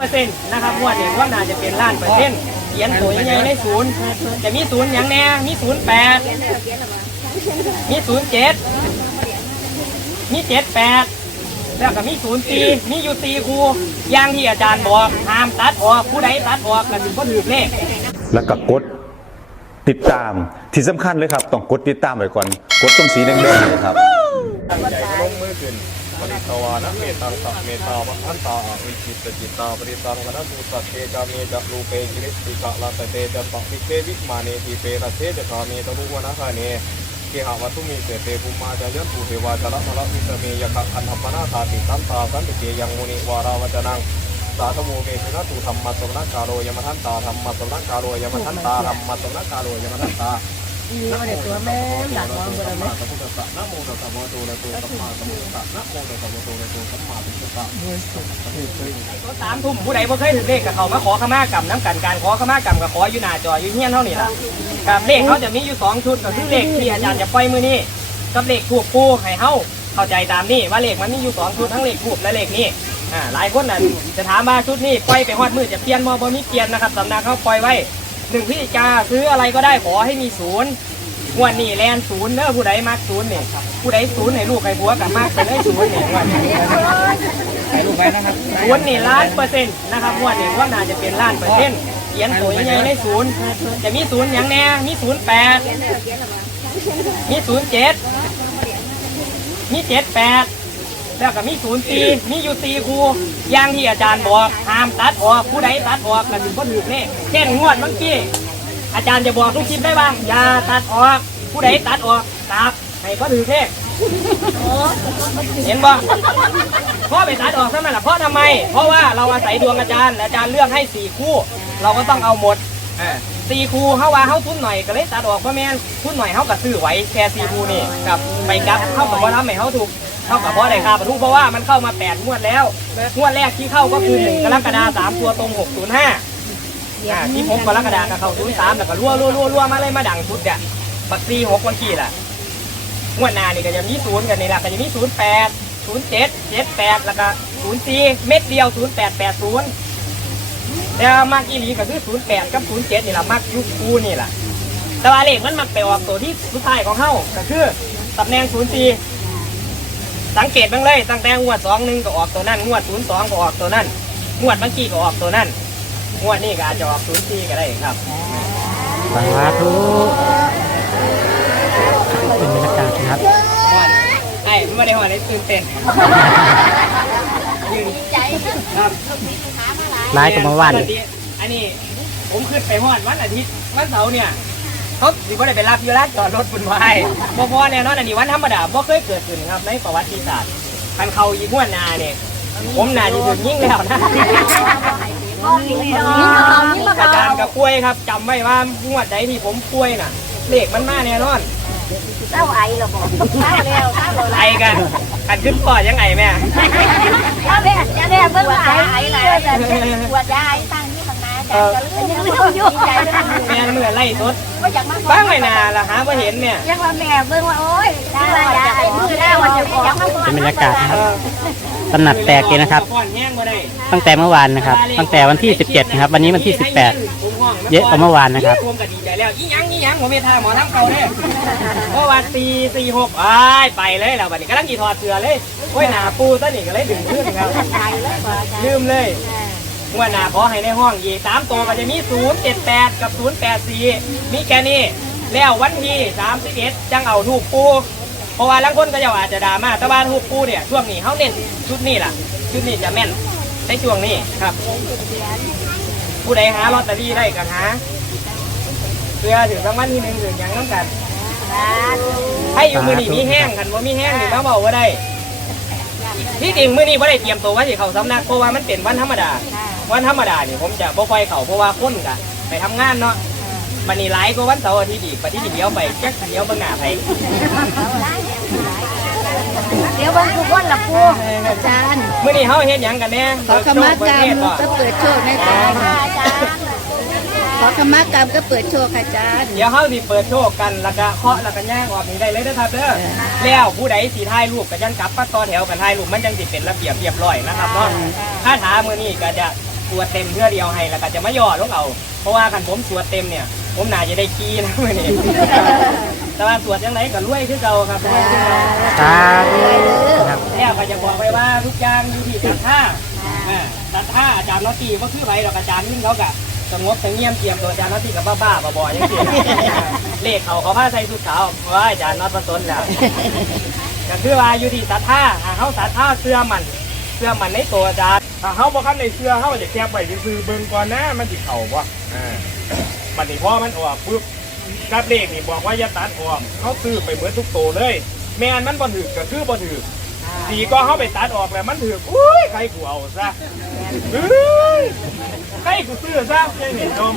เปอร์เซ็นต์นะครับงวดนี้ว่าน่าจะเป็นล้านเปอร์เซ็นต์เขียนตัวใหญ่ๆในศูนย์จะมีศูนย์อย่างแน่มีศูนย์แปดมีศูนย์เจ็ดมีเจ็ดแปดแล้วก็มีศูนย์สี่มีอยู่สี่ครูอย่างที่อาจารย์บอกห้ามตัดออกผู้ใดตัดออกก็ถือว่าถือเลขแล้วก็กดติดตามที่สำคัญเลยครับ ต้องกดติดตามไว้ก่อน กดตรงสีแดงๆเลยครับ ปริตวานะเมตังสัพเมตาวัคันตาอวิจิตจิตตาปริตังวนัสสุสัพเพจาเมจะรูเปกิริติกะลาสเตจะปะวิเกวิมาเนทีเปรัสเทจะคาเมตรุวนะคาเนเกหะวัตุมีเสเตภูมาจายันตุเทวาจาระพละวิสเมยคะอันธปนาตาติสันตาสันติเกยังมุนิวาราวจนังสาธโมเกพินาตุธรรมะสมนักการโรยมทันตาธรรมะสมนักการโรยมทันตาธรรมะสมนักการโรยมทันตา มีมาเด็ดตัวแม่หลังมองบนแม่สัมพุทธัสสะนะโมตัสสะภะคะวโตระโตสัมมาสัมพุทธัสสะนะโมตัสสะโมโตระโตสัมมาสัมพุทธัสสะสามทุ่มผู้ใดบ่เคยถือเลขกับเขามาขอขมากรรมน้ำกันการขอขมากรรมกับขออยู่หน้าจออยู่เฮี้ยนเท่านี้ล่ะกับเลขเขาจะมีอยู่สองชุดก็คือเลขที่อาจารย์จะปล่อยมือนี้กับเลขถูกปูให้เฮาเข้าใจตามนี้ว่าเลขมันมีอยู่สองชุดทั้งเลขถูกและเลขนี้อ่าหลายคนน่ะจะถามว่าชุดนี้ปล่อยไปฮอดมือจะเปลี่ยนบ่บ่มีเปลี่ยนนะครับสำนักเขาปล่อยไว้ หนึ่งพฤศจิกาซื้ออะไรก็ได้ขอให้มีศูนย์งวดนี้แลนศูนย์เด้อผู้ใดมากศูนย์เนี่ยผู้ใดศูนย์ให้ลูกให้ผัวกับมากไปเลยศูนย์เนี่ยงวดนี้ศูนย์นี่ล้านเปอร์เซ็นต์นะครับงวดนี้ว่าน่าจะเป็นล้านเปอร์เซ็นต์เขียนตัวใหญ่ในศูนย์จะมีศูนย์อย่างแน่มีศูนย์แปดมีศูนย์เจ็ดมีเจ็ดแปด แล้วก็มีศูนย์สี่มีอยู่สี่ครูอย่างที่อาจารย์บอกห้ามตัดออกผู้ใดตัดออกก็ถือว่าถือเลขเช่นงวดเมื่อกี้อาจารย์จะบอกทุกคลิปได้บ้างอย่าตัดออก ผู้ใดตัดออกตัดให้ก็ถือเลขเห็นบ่เพราะไปตัดออกซะนั่ะเพราะทำไม เพราะว่าเราอาศัยดวงอาจารย์อาจารย์เลือกให้สี่คู่ เราก็ต้องเอาหมดสี่คู่เขาว่าเขาทุนหน่อยก็เลยตัดออกเพราะแม่นทุนหน่อยเขาก็ซื้อไว้แค่สี่คู่นี่กับไปกับเข้ากับว่าทำให้เขาถูก เท่ากับเพราะอะไรครับทุกเพราะว่ามันเข้ามาแปดงวดแล้วงวดแรกที่เข้าก็คือหนึ่งกรกฎาสามตัวตรงหกศูนย์ห้าที่ผมกรกฎากับเขาศูนย์สามแล้วก็รัวรัวรัวรัวมาเลยมาดังชุดอะบักซีหกวันกี่ล่ะงวดหน้านี่ก็จะมีศูนย์กันนี่แหละก็จะมีศูนย์แปดศูนย์เจ็ดเจ็ดแปดแล้วก็ศูนย์สี่เม็ดเดียวศูนย์แปดแปดศูนย์แล้วมากอีหลีก็คือศูนย์แปดกับศูนย์เจ็ดนี่แหละมากยุคคูนี่แหละแต่ว่าเลขมันมักไปออกตัวที่สุดท้ายของเขาก็คือตำแหน่งศูนย์สี่ สังเกตบ้างเลยตั้งแต่งวดสองหนึ่งก็ออกตัวนั้นงวดศูนย์สองก็ออกตัวนั้นงวดเมื่อกี้ก็ออกตัวนั้นงวดนี้ก็อาจจะออกศูนย์สี่ก็ได้ครับสาธุเป็นบรรยากาศนะครับหอนไอ้ไม่ได้หอนเลยตื่นเต้นยืนครับร้ายกับเมื่อวานอันนี้ผมขึ้นไปหอนวันอาทิตย์วันเสาร์เนี่ย เขาสิบ่ได้ไปรับอยู่ร้านจอดรถบุญไว้บ่พอแน่นอนอันนี้วันธรรมดาบ่เคยเกิดขึ้นครับในประวัติศาสตร์คันเขาอีกงวดหนาเนี่ยผมน่าจะถึงยิ่งแล้วนะอาจารย์กับกล้วยครับจำไว้ว่างวดใดที่ผมกล้วยน่ะเลขมันมาแน่นอนเต้าไอ้เราบอกเต้าแล้วเต้าเราไอกันกันขึ้นก่อนยังไงแม่เต้าแม่จะแม่เบิ่งว่าไอ้ไหนปวดยาไอ้ตั้ง นี่มันมาแต่ก็ยังไม่ต้องยุ่งใจแม่เมื่อไล่สดก็อยากมาบ้างไม่นาละหาว่าเห็นเนี่ยยังว่าแม่เบิ่งว่าโอ๊ยได้ยาไอ้มือได้ว่าจะขอเป็นบรรยากาศนะครับตำหนักแตกเลยนะครับก่อนแห้งบ่ได้ตั้งแต่เมื่อวานนะครับ ตั้งแต่วันที่ 17 นะครับ วันนี้วันที่ 18 เยอะกว่าเมื่อวานนะครับผมก็ดีใจแล้วอีหยังอีหยังผมไม่ท่าหมอทำเก่าเนี่ยเพราะว่าตีสี่หกอ้ายไปเลยแล้วบัดนี้กำลังกี่ถอดเสื้อเลยโอ้ยหนาปูต้นนี่ก็เลยดึงขึ้นครับใจเลยว่าลืมเลย งว่าหนาขอให้ในห้องยีสามตัวก็จะมีศูนย์เจ็ดแปดกับศูนย์แปดสี่มีแค่นี้แล้ววันที่สามสิบเอ็ดจังเอาถูกปูเพราะว่าลังคนก็จะอาจจะด่ามาแต่ว่าถูกปูเนี่ยช่วงนี้เขาเน้นชุดนี้ล่ะ ชุดนี้จะแม่นในช่วงนี้ครับ ผู้ใดหาลอตเตอรี่ได้ก็หาเพื่อถึงรางวัลที่หนึ่งถึงอย่างน้ำกันให้อยู่มือนี่มีแห้งกันว่ามีแห้งนี่มาบอกว่าได้ที่จริงมือนี้ว่าได้เตรียมตัวว่าสิเขาสำนักเพราะว่ามันเป็นวันธรรมดา วันธรรมดานี่ผมจะบ่ค่อยเขาเพราะว่าคนกะไปทำงานเนาะมันนี่หลายก็วันเสาร์อาทิตย์อีกไปที่เดียวไปแจ็คเดียวเบางหน้าไปเดี๋ยวบางทุกวันละปูอาจารย์มือนี้เขาเฮ็ดหยังกันแน่ขอขมากรรมก็เปิดโชคให้อาจารย์อาจารย์ขอขมากรรมก็เปิดโชคค่ะอาจารย์เดี๋ยวเขาสิเปิดโชคกันแล้วก็เคาะแล้วก็แย่งออกนี่ได้เลยนะครับเด้อแล้วผู้ใดสีถ่ายรูปก็ยังกลับมาต่อแถวกันถ่ายรูปมันจังสิเป็นระเบียบเรียบร้อยนะครับเนาะถ้าถามมือนี้ก็จะ สวดเต็มเพื่อเดียวให้แล้วก็จะไม่ย่อลงเอาเพราะว่าคันผมสวดเต็มเนี่ย ผมน่าจะได้ขี้นะมื่อนี้แต่ว่าสวดยังไงก็รวยคือเก่าครับรวยคือเก่าสาธุครับแล้วก็จะบอกไปว่าทุกอย่างอยู่ที่ศรัทธาอ่าศรัทธาอาจารย์นอตตีก็คือไรหรอกอาจารย์นิ่งเขากะสงบสงเงียมเตรียมตัวอาจารย์นอตตีกับบ้าๆบอๆอย่างเงี้ยเลขเขาเขาผ้าใส่สุดขาวเพราะว่าอาจารย์นอตประสนแล้วก็คือว่าอยู่ที่ศรัทธาหากเขาศรัทธาเชื่อมันเชื่อมันในตัวอาจารย์ ถ้าเขาบอกขั้นในเสื้อเขาจะแคบไปซื้อเบิ่งก่อนนะมันสิเข่าบ่อ่าบัดนี้พอมันออกปุ๊บกับเลขนี่บอกว่าอย่าตัดออกเขาซื้อไปเหมือนทุกโตเลย แม่นมันบ่ถือก็คือบ่ถือสีก็เขาไปตัดออกแล้วมันถืออุ้ยใครกูเอาซะเฮ้ยใครกูซื้อซะเฮ็ดให้จม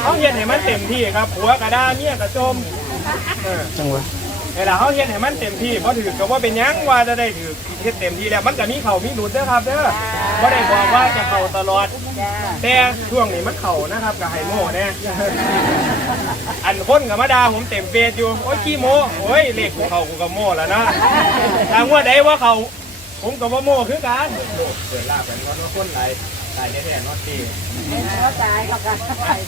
เขาเฮ็ดให้มันเต็มที่ครับผัวกระด้าเมียกระจมเออจังหวะ เวลาเขาเฮ็ดให้มันเต็มที่เพราะถือก็ว่าเป็นหยังว่าจะได้ถือเฮ็ดเต็มที่แล้วมันจะมีเข่ามีหลุดเด้อครับเด้อบ่ได้บอกว่าจะเข่าตลอดแต่ช่วงนี้มันเข่านะครับกับไฮโม่แน่อันคนกับมาดาผมเต็มเฟซอยู่ โอ้ยขี้โม่โอ้ยเลขกูเขากูกับโม่แล้วนะทางว่าใดว่าเขาผมกับว่าโม่คือกันเกิดลาบเป็นว่าคนไหลไหลแน่ๆนอตตีเข้าใจเข้าใจ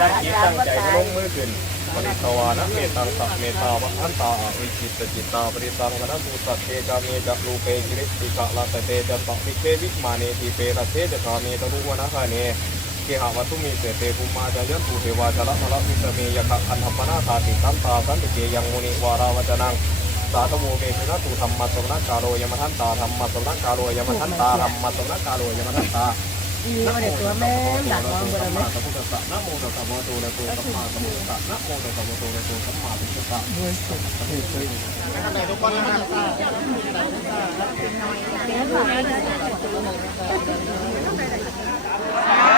ตั้งจิตตั้งใจลงมือขึ้นป ริตวานะเมตังสัพเมตาวะอันตาอวิจิตจิตตาปริตังกนะสุสัตเตจามีจักรูเปกิริติกะลาตเตจันตวิเควิมาเนทีเปรัเทจกามีตรุวนะคาเนเกหาวัตุมีเสเตภูมาจายันตุเทวาจละมะละมิสเมยะคะอันธปนาคาติตันตาสันติเกยังมุนิวาราวจนังสาธโมเมนะตุธรรมะสวนักาโรยมทันตาธรรมะสวนักาโรยมทันตาธรรมะสวนักกาโรยมทันตา นะโมตัสสะภะคะวะโตอะระหะโตสัมมาสัมพุทธัสสะนะโมตัสสะภะคะวะโตอะระหะโตสัมมาสัมพุทธัสสะนะโมตัสสะ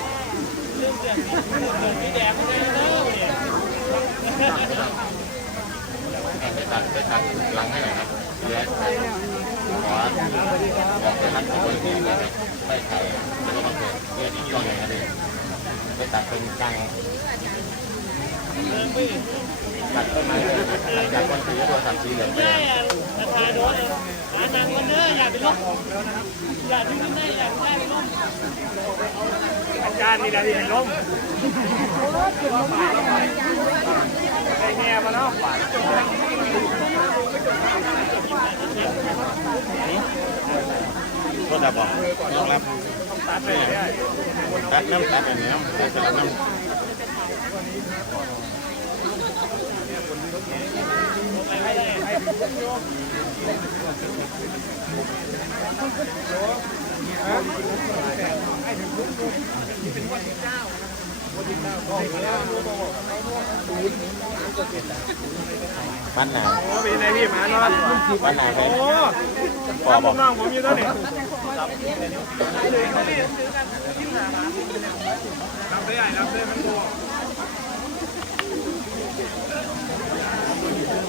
ไปตัดไปตัดหลังให้หน่อยครับเดี๋ยวขอบอกไปตัดคนที่ไม่ไข่แล้วก็มาเกิดเลือดอีกช่องหนึ่งนะเลยไปตัดเป็นกลาง ตัดต้นไม้เลยตัดจากคนถือโทรศัพท์สีเหลือย่าดึงไปอาจารย์นี่นะที่ให้ล้มไอ้แง่มาเนาะก็จะบอกน้องรับตัดไปได้ตัดน้ำตัดอันนี้น้ำตัดน้ำ บ้านหนาโอ้เป็นไงพี่หมาเนาะบ้านหนาไปโอ้ปอบอกน้องผมอยู่ตอนนี้รับได้รับได้มันตัว ค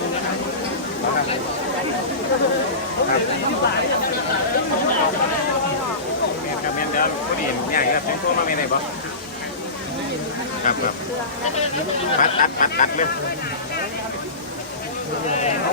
รับแม่นแล้วพอดีเนี่ยครับเป็นตัวมาไม่ได้บ่ครับครับปัดตัดปัดตัดเลยเอา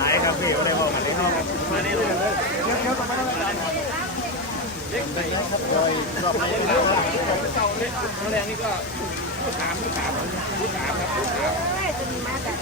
ลายครับพี่ไม่ได้บอกกันเลยเนาะมานี่าเลยแรงนี่ก็ผู้สามผู้สามผู้สามครับผู้สามจะ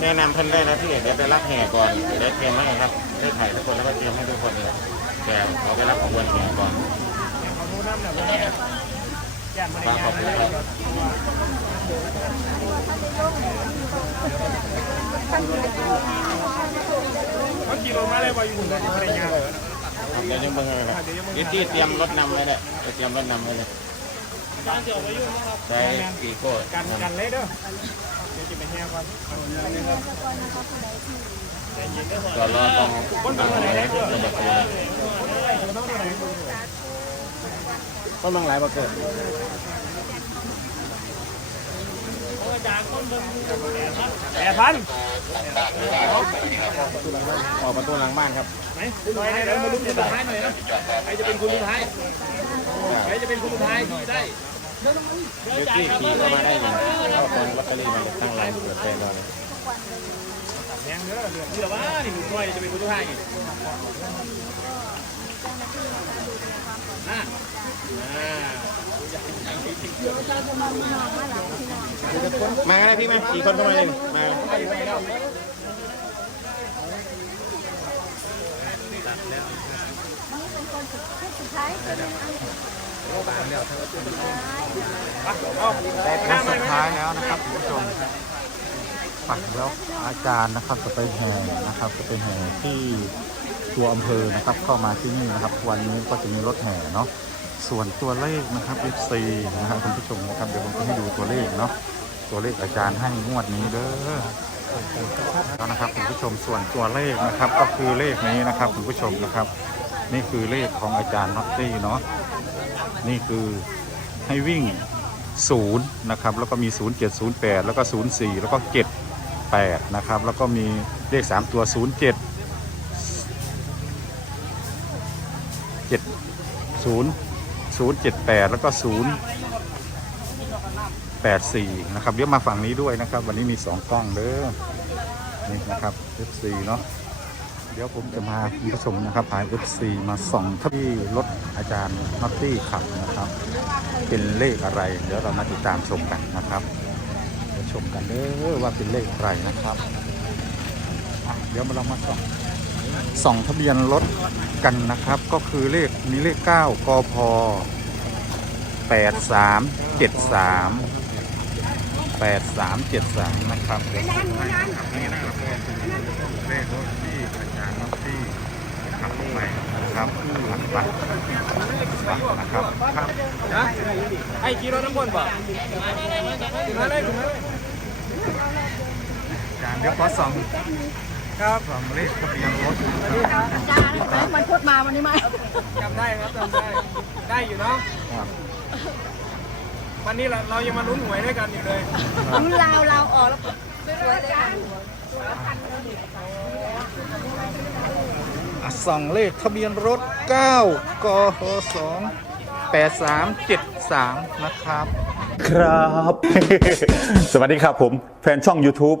แนะนำท่านได้แล้วพี่เดี๋ยวไปรับแห่ก่อนเดี๋ยวเตรียมไว้ครับได้ถ่ายทุกคนแล้วก็เตรียมให้ทุกคนเลยแต่ขอไปรับขบวนแห่ก่อนขอบคุณครับ ขอบคุณครับเดี๋ยวยังเบิ่งเลยนะเดี๋ยวที่เตรียมรถนำไว้เลยเดี๋ยวเตรียมรถนำไว้เลยใช้ปีโก้กันกันเลยเด้อก็รอตรงต้องเบิ่งหลายประเกิด แปดพันออกประตูหลังบ้านครับหน่อยนะมาลุ้นสุดท้ายหน่อยนะใครจะเป็นคนสุดท้ายใครจะเป็นคนสุดท้ายที่ได้เดี๋ยวที่ขี่เข้ามาได้อยู่เอาตรงลอตเตอรี่มาเลยตั้งร้านเปิดไฟรอเลยแยังเด้อเดือดเดือดว่านี่หนุ่มน้อยจะเป็นคนสุดท้ายไง น่ะอ่ามาได้พี่ไหมกี่คนเข้ามาเลยมาแต่ครั้งสุดท้ายแล้วนะครับคุณผู้ชมปักแล้วอาจารย์นะครับจะไปแห่นะครับจะไปแห่ที่ ตัวอำเภอนะครับเข้ามาที่นี่นะครับ วันนี้ก็จะมีรถแห่เนาะส่วนตัวเลขนะครับ FC นะครับคุณผู้ชมนะครับเดี๋ยวผมจะให้ดูตัวเลขเนาะตัวเลขอาจารย์ให้งวดนี้เด้อแล้วนะครับคุณผู้ชมส่วนตัวเลขนะครับ ก็คือเลขนี้นะครับคุณผู้ชมนะครับ นี่คือเลขของอาจารย์น็อตตี้เนาะนี่คือให้วิ่ง0นะครับแล้วก็มี 0 7 0 8 แล้วก็ 0 4 แล้วก็ 7 8 นะครับ แล้วก็มีเลข 3 ตัว 0 7 7 0 0 7 8แล้วก็0 8 4นะครับเดี๋ยวมาฝั่งนี้ด้วยนะครับ วันนี้มี2กล้องเด้อนี่นะครับ F4 เนาะเดี๋ยวผมจะมาผู้ชมนะครับพาย F4 มาส่องที่รถอาจารย์น็อตตี้ขับนะครับ เป็นเลขอะไร เดี๋ยวเรามาติดตามชมกันนะครับชมกันเด้อว่าเป็นเลขอะไรนะครับเดี๋ยวมาเรามาส่อง ส่องทะเบียนรถกันนะครับ ก็คือเลขมีเลข 9 กพ 8373 8373นะครับเดี๋ยวส่งให้นะครับนี่นะครับเลขรถที่อาจารย์น็อตตี้ขับไปนะครับไปนะครับครับนะไอ้ขี่รถน้ำพ่นป่ะถึงมาเลยถึงมาเลยจานเดี๋ยวขอส่อง ครับส่องเลขทะเบียนรถนะครับจ้ามันพูดมาวันนี้มาจำได้ครับจำได้ ได้อยู่เนาะครับวันนี้เราเรายังมาลุ้นหวยด้วยกันอยู่เลยลุ้นลาวลาวออกแล้วสวยเลยอะส่องเลขทะเบียนรถ 9กฮ2 8373 นะครับ ครับ สวัสดีครับผม แฟนช่อง YouTube